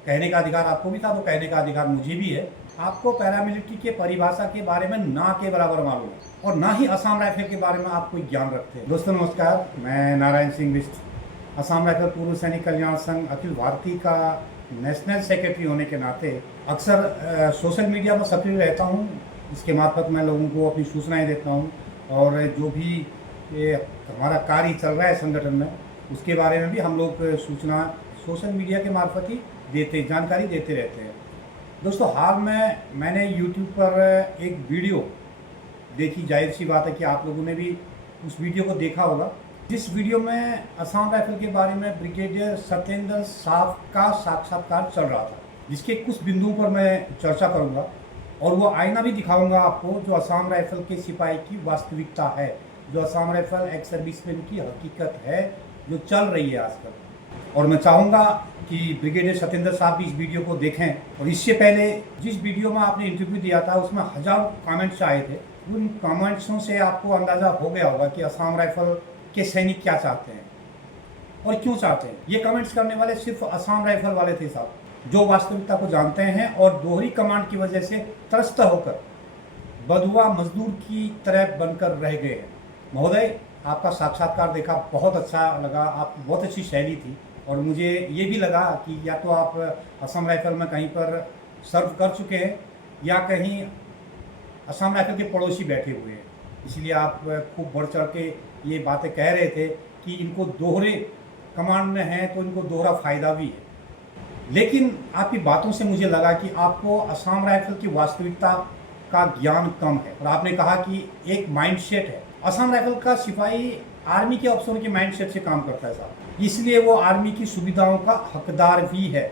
कहने का अधिकार आपको भी था तो कहने का अधिकार मुझे भी है। आपको पैरामिलिट्री के परिभाषा के बारे में ना के बराबर मालूम है और ना ही असम राइफल के बारे में आप कोई ज्ञान रखते हैं। दोस्तों नमस्कार, मैं नारायण सिंह बिष्ट, असम राइफल पूर्व सैनिक कल्याण संघ अखिल भारतीय का नेशनल सेक्रेटरी होने के नाते अक्सर सोशल मीडिया में सक्रिय रहता हूँ। इसके मार्फत मैं लोगों को अपनी सूचनाएं देता हूँ और जो भी ये हमारा कार्य चल रहा है संगठन में उसके बारे में भी हम लोग सूचना सोशल मीडिया के मार्फत ही जानकारी देते रहते हैं। दोस्तों हाल में मैंने YouTube पर एक वीडियो देखी, जाहिर सी बात है कि आप लोगों ने भी उस वीडियो को देखा होगा। जिस वीडियो में असम राइफल के बारे में ब्रिगेडियर सत्येंद्र साफ का साक्षात्कार चल रहा था, जिसके कुछ बिंदुओं पर मैं चर्चा करूंगा और वो आईना भी दिखाऊंगा आपको जो असम राइफल के सिपाही की वास्तविकता है, जो असम राइफल एक्स सर्विसमैन की हकीकत है जो चल रही है आजकल। और मैं चाहूँगा कि ब्रिगेडियर सत्येंद्र साहब भी इस वीडियो को देखें। और इससे पहले जिस वीडियो में आपने इंटरव्यू दिया था उसमें हजारों कमेंट्स आए थे। उन कमेंट्सों से आपको अंदाज़ा हो गया होगा कि असम राइफल के सैनिक क्या चाहते हैं और क्यों चाहते हैं। ये कमेंट्स करने वाले सिर्फ असम राइफल वाले थे साहब, जो वास्तविकता को जानते हैं और दोहरी कमांड की वजह से त्रस्त होकर बधुआ मजदूर की तरह बनकर रह गए हैं। महोदय, आपका साक्षात्कार देखा, बहुत अच्छा लगा, आपकी बहुत अच्छी शैली थी और मुझे ये भी लगा कि या तो आप असम राइफल में कहीं पर सर्व कर चुके हैं या कहीं असम राइफल के पड़ोसी बैठे हुए हैं, इसलिए आप खूब बढ़ चढ़ के ये बातें कह रहे थे कि इनको दोहरे कमांड में हैं तो इनको दोहरा फ़ायदा भी है। लेकिन आपकी बातों से मुझे लगा कि आपको असम राइफल की वास्तविकता का ज्ञान कम है और आपने कहा कि एक माइंडसेट है। असम राइफल का सिपाही आर्मी के अफसरों के माइंडसेट से काम करता है साहब, इसलिए वो आर्मी की सुविधाओं का हकदार भी है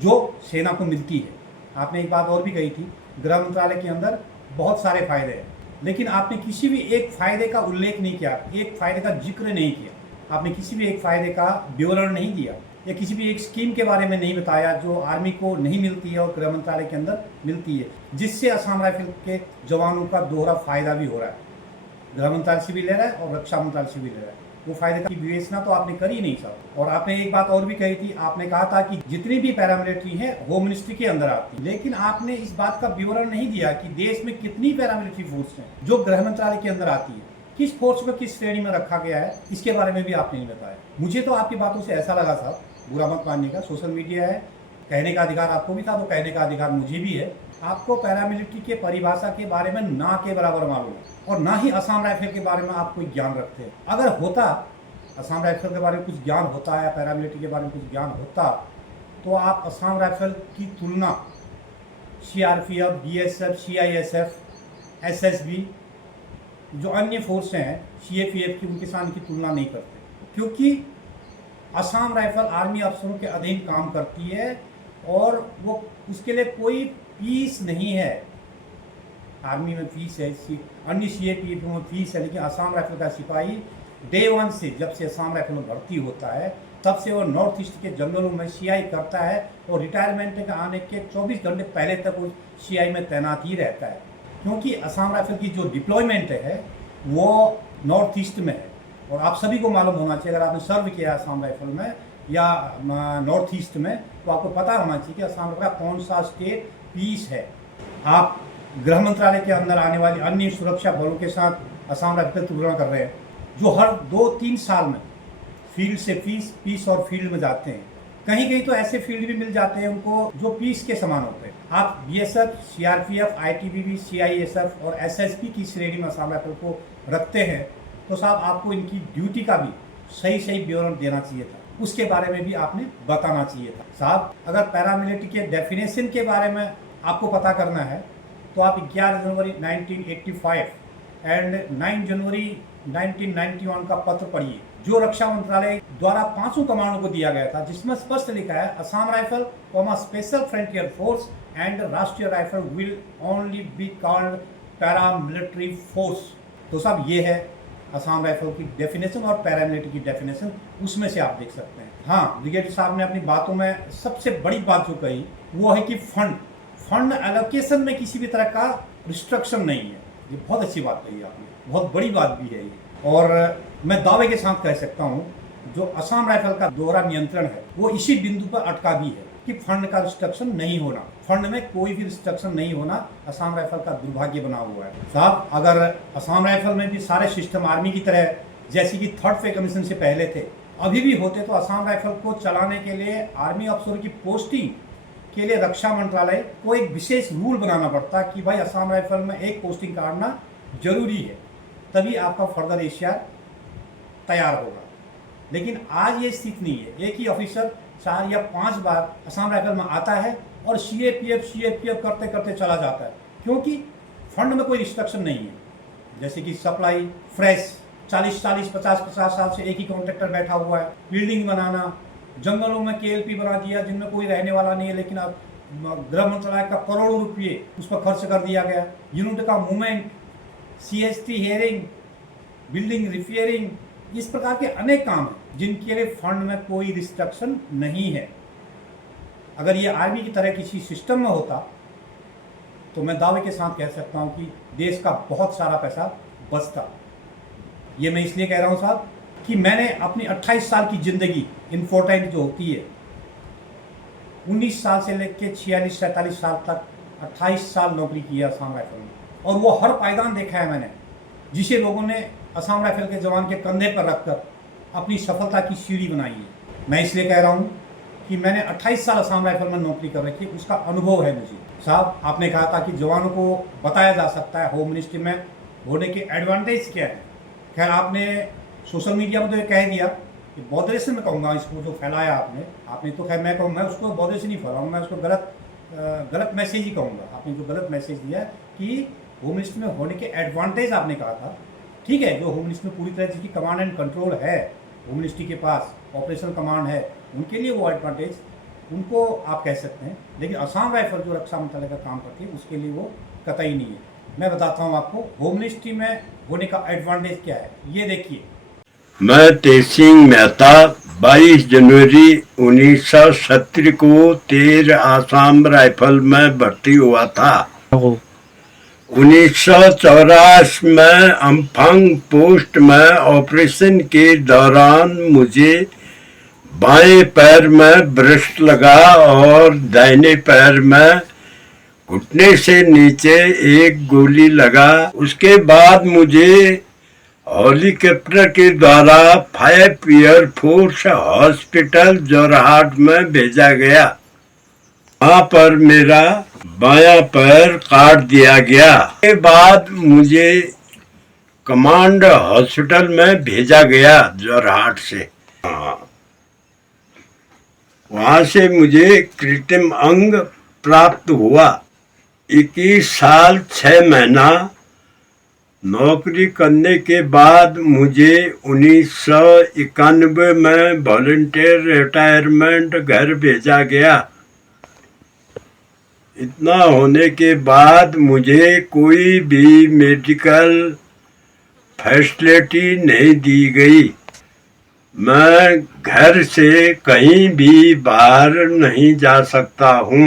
जो सेना को मिलती है। आपने एक बात और भी कही थी, गृह मंत्रालय के अंदर बहुत सारे फायदे हैं, लेकिन आपने किसी भी एक फायदे का उल्लेख नहीं किया, एक फायदे का जिक्र नहीं किया, आपने किसी भी एक फायदे का विवरण नहीं दिया या किसी भी एक स्कीम के बारे में नहीं बताया जो आर्मी को नहीं मिलती है और गृह मंत्रालय के अंदर मिलती है, जिससे असम राइफल के जवानों का दोहरा फायदा भी हो रहा है। गृह मंत्रालय से भी ले रहा है और रक्षा मंत्रालय से भी ले रहा है, वो फायदे की विवेचना तो आपने करी नहीं साहब। और आपने एक बात और भी कही थी, आपने कहा था कि जितनी भी पैरामिलिट्री है होम मिनिस्ट्री के अंदर आती है, लेकिन आपने इस बात का विवरण नहीं दिया कि देश में कितनी पैरामिलिट्री फोर्स हैं जो गृह मंत्रालय के अंदर आती है, किस फोर्स को किस श्रेणी में रखा गया है, इसके बारे में भी आपने नहीं बताया। मुझे तो आपकी बातों से ऐसा लगा साहब, बुरा मत मानने का, सोशल मीडिया है, कहने का अधिकार आपको भी था तो कहने का अधिकार मुझे भी है। आपको पैरामिलिट्री के परिभाषा के बारे में ना के बराबर मालूम है और ना ही असम राइफल के बारे में आप कोई ज्ञान रखते हैं। अगर होता, असम राइफल के बारे में कुछ ज्ञान होता या पैरामिलिट्री के बारे में कुछ ज्ञान होता तो आप असम राइफल की तुलना CRPF, BSF, CISF, SSB जो अन्य फोर्स हैं CAPF की, उनके साथ की तुलना नहीं करते, क्योंकि असम राइफल आर्मी अफसरों के अधीन काम करती है और वो उसके लिए कोई फीस नहीं है। आर्मी में फीस है, अन्य CAPF में फीस है, लेकिन असम राइफल का सिपाही डे वन से, जब से असम राइफल में भर्ती होता है तब से वो नॉर्थ ईस्ट के जंगलों में CI करता है और रिटायरमेंट के आने के 24 घंटे पहले तक वो CI में तैनात ही रहता है, क्योंकि असम राइफल की जो डिप्लॉयमेंट है वो नॉर्थ ईस्ट में है। और आप सभी को मालूम होना चाहिए, अगर आपने सर्व किया असम राइफल में या नॉर्थ ईस्ट में, तो आपको पता होना चाहिए कि असम राइफल का कौन सा स्टेट पीस है। आप गृह मंत्रालय के अंदर आने वाली अन्य सुरक्षा बलों के साथ असम राइफल की तुलना कर रहे हैं, जो हर 2-3 साल में फील्ड से पीस और फील्ड में जाते हैं। कहीं कहीं तो ऐसे फील्ड भी मिल जाते हैं उनको जो पीस के समान होते हैं। आप BSF, CRPF, ITBP, CISF और SSB की श्रेणी में असम राइफल को रखते हैं तो साहब आपको इनकी ड्यूटी का भी सही विवरण देना चाहिए था, उसके बारे में भी आपने बताना चाहिए था साहब। अगर पैरामिलिट्री के डेफिनेशन के बारे में आपको पता करना है तो आप 11 जनवरी 1985 एंड 9 जनवरी 1991 का पत्र पढ़िए जो रक्षा मंत्रालय द्वारा 5 कमांडों को दिया गया था, जिसमें स्पष्ट लिखा है Assam rifle, special frontier force and Rashtriya rifle will only be called paramilitary force. तो साहब ये है असम राइफल की डेफिनेशन और पैरामिलिट्री की डेफिनेशन, उसमें से आप देख सकते हैं। हाँ, ब्रिगेडियर साहब ने अपनी बातों में सबसे बड़ी बात जो कही वो है कि फंड एलोकेशन में किसी भी तरह का रिस्ट्रिक्शन नहीं है। ये बहुत अच्छी बात कही आपने, बहुत बड़ी बात भी है ये। और मैं दावे के साथ कह सकता हूँ जो असम राइफल का दोहरा नियंत्रण है वो इसी बिंदु पर अटका भी है। कि फंड का रिस्ट्रक्शन नहीं होना, फंड में कोई भी रिस्ट्रक्शन नहीं होना असम राइफल का दुर्भाग्य बना हुआ है। साहब, अगर असम राइफल में भी सारे सिस्टम आर्मी की तरह जैसे कि थर्ड पे कमीशन से पहले थे अभी भी होते तो असम राइफल को चलाने के लिए आर्मी अफसरों की पोस्टिंग के लिए रक्षा मंत्रालय को एक विशेष रूल बनाना पड़ता कि भाई असम राइफल में एक पोस्टिंग काटना जरूरी है, तभी आपका फर्दर एशियार तैयार होगा। लेकिन आज ये स्थिति नहीं है। एक ही ऑफिसर 4 या 5 बार असम राइफल में आता है और सीएपीएफ करते करते चला जाता है, क्योंकि फंड में कोई रिस्ट्रक्शन नहीं है। जैसे कि सप्लाई फ्रेश 40 50 साल से एक ही कॉन्ट्रैक्टर बैठा हुआ है। बिल्डिंग बनाना, जंगलों में केएलपी बना दिया जिनमें कोई रहने वाला नहीं है, लेकिन अब गृह मंत्रालय का करोड़ों रुपये उस पर खर्च कर दिया गया। यूनिट का movement, CST hearing, building repairing, इस प्रकार के अनेक काम हैं जिनके लिए फंड में कोई रिस्ट्रक्शन नहीं है। अगर ये आर्मी की तरह किसी सिस्टम में होता तो मैं दावे के साथ कह सकता हूँ कि देश का बहुत सारा पैसा बचता। ये मैं इसलिए कह रहा हूँ साहब कि मैंने अपनी 28 साल की ज़िंदगी इन्फोटेक जो होती है 19 साल से लेकर 46-47 साल तक 28 साल नौकरी की है असम राइफल में, और वो हर पायदान देखा है मैंने जिसे लोगों ने असम राइफल के जवान के कंधे पर रखकर अपनी सफलता की सीढ़ी बनाई है। मैं इसलिए कह रहा हूँ कि मैंने 28 साल असम राइफल में नौकरी कर रखी है, उसका अनुभव है मुझे। साहब, आपने कहा था कि जवानों को बताया जा सकता है होम मिनिस्ट्री में होने के एडवांटेज क्या है। खैर, आपने सोशल मीडिया में तो ये कह दिया कि बॉदरेशन में कहूँगा इसको जो फैलाया आपने तो खैर मैं कहूँगा उसको बॉदरेशन नहीं फैलाऊँ, मैं उसको गलत मैसेज ही कहूँगा। आपने जो गलत मैसेज दिया कि होम मिनिस्ट्री में होने के एडवांटेज आपने कहा था, ठीक है, जो होम मिनिस्ट्री में पूरी तरह जिसकी कमांड एंड कंट्रोल है, होम मिनिस्ट्री के पास ऑपरेशनल कमांड है, उनके लिए वो एडवांटेज उनको आप कह सकते हैं। लेकिन असम राइफल जो रक्षा मंत्रालय का काम करती है उसके लिए वो कतई नहीं है। मैं बताता हूँ आपको होम मिनिस्ट्री में होने का एडवांटेज क्या है। ये देखिए, मैं तेजसिंह मेहता 22 जनवरी 1970 को 13 आसाम राइफल में भर्ती हुआ था। 1984 में अम्फांग पोस्ट में ऑपरेशन के दौरान मुझे बाएं पैर में ब्रस्ट लगा और दाहिने पैर में घुटने से नीचे एक गोली लगा। उसके बाद मुझे हेलीकॉप्टर के द्वारा 5 एयरफोर्स हॉस्पिटल जोरहाट में भेजा गया। वहाँ पर मेरा बायां पैर काट दिया गया। उसके बाद मुझे कमांड हॉस्पिटल में भेजा गया जोरहाट से। वहाँ से मुझे कृत्रिम अंग प्राप्त हुआ। 21 साल 6 महीना नौकरी करने के बाद मुझे 1991 में वॉलंटियर रिटायरमेंट घर भेजा गया। इतना होने के बाद मुझे कोई भी मेडिकल फैसिलिटी नहीं दी गई। मैं घर से कहीं भी बाहर नहीं जा सकता हूँ।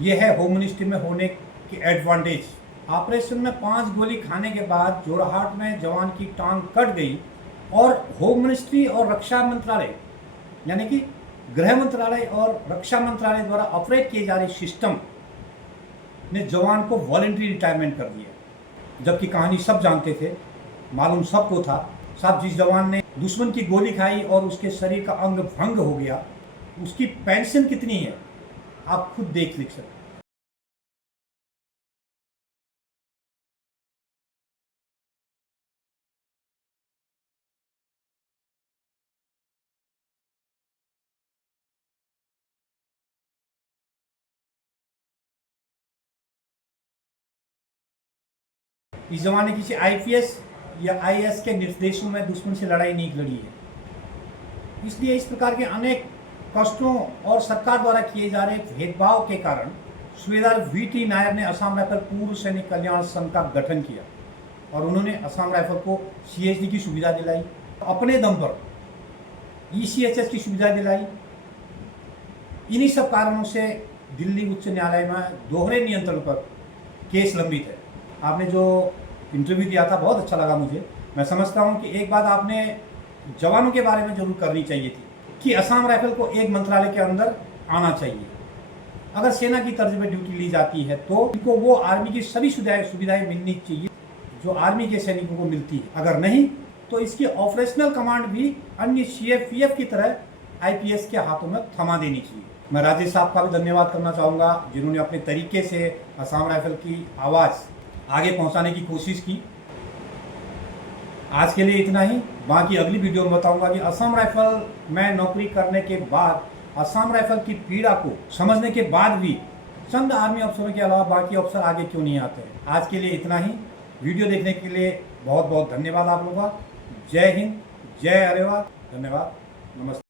यह है होम मिनिस्ट्री में होने के एडवांटेज। ऑपरेशन में 5 गोली खाने के बाद जोरहाट में जवान की टांग कट गई और होम मिनिस्ट्री और रक्षा मंत्रालय यानी कि गृह मंत्रालय और रक्षा मंत्रालय द्वारा ऑपरेट किए जा रहे सिस्टम ने जवान को वॉलंटरी रिटायरमेंट कर दिया। जबकि कहानी सब जानते थे, मालूम सबको था। साहब, जिस जवान ने दुश्मन की गोली खाई और उसके शरीर का अंग भंग हो गया, उसकी पेंशन कितनी है आप खुद लिख सकते हैं। इस जमाने किसी आईपीएस या आईएएस के निर्देशों में दुश्मन से लड़ाई नहीं लड़ी है। इसलिए इस प्रकार के अनेक कष्टों और सरकार द्वारा किए जा रहे भेदभाव के कारण सूबेदार वीटी नायर ने असम राइफल पूर्व सैनिक कल्याण संघ का गठन किया और उन्होंने असम राइफल को सीएचडी की सुविधा दिलाई, अपने दम पर ईसीएचएस की सुविधा दिलाई। इन्हीं सब कारणों से दिल्ली उच्च न्यायालय में दोहरे नियंत्रण पर केस लंबित है। आपने जो इंटरव्यू दिया था बहुत अच्छा लगा मुझे। मैं समझता हूं कि एक बात आपने जवानों के बारे में जरूर करनी चाहिए थी कि असम राइफल को एक मंत्रालय के अंदर आना चाहिए। अगर सेना की तर्ज पे ड्यूटी ली जाती है तो इनको वो आर्मी की सभी सुविधाएं मिलनी चाहिए जो आर्मी के सैनिकों को मिलती है। अगर नहीं तो इसकी ऑपरेशनल कमांड भी अन्य CF की तरह IPS के हाथों में थमा देनी चाहिए। मैं राजेश साहब का भी धन्यवाद करना चाहूँगा जिन्होंने अपने तरीके से असम राइफल की आवाज़ आगे पहुँचाने की कोशिश की। आज के लिए इतना ही। बाकी अगली वीडियो में बताऊंगा कि असम राइफल में नौकरी करने के बाद असम राइफल की पीड़ा को समझने के बाद भी चंद आर्मी अफसरों के अलावा बाकी अफसर आगे क्यों नहीं आते। आज के लिए इतना ही। वीडियो देखने के लिए बहुत बहुत धन्यवाद आप लोगों का। जय हिंद, जय अरेवा, धन्यवाद, नमस्ते।